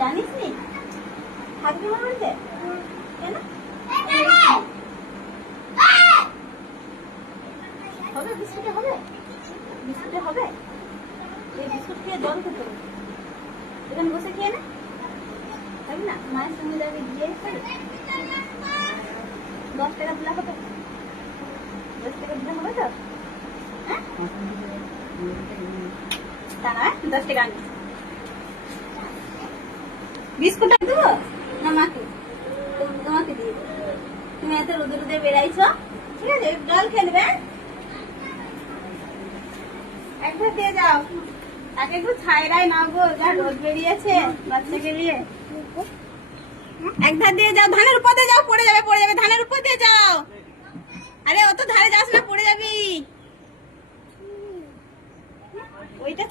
জানিস নি থাকবি আমার বাড়িতে? কেন হবে? বিস্কুটে হবে? বিস্কুটে হবে? এই বিস্কুট খেয়ে জল খেতে হবে। এখানে বসে খেয়ে না খাবি না? মায়ের সঙ্গে যাবে গিয়ে খাবি। 10 টাকা দিলে হবে? 10 টাকা দিলে হবে তো? হ্যাঁ তা না 10 টাকা আনবি। বিস্কুট দেবো না মাকে? তোমাকে দিয়ে দেবো। তুমি এত রোদে রোদে বেড়াইছো, ঠিক আছে? জল খেয়ে নেবে। একবার দিয়ে যাও, তাকে একটু ছায়রাই না গো, যা রোদ বেরিয়েছে বাচ্চাকে নিয়ে। এক ধার দিয়ে যাও, ধানের উপর দিয়ে যাও, পড়ে যাবে পড়ে যাবে। ধানের উপর দিয়ে যাও। আরে অত ধারে যাস না, পড়ে যাবি। ওইটা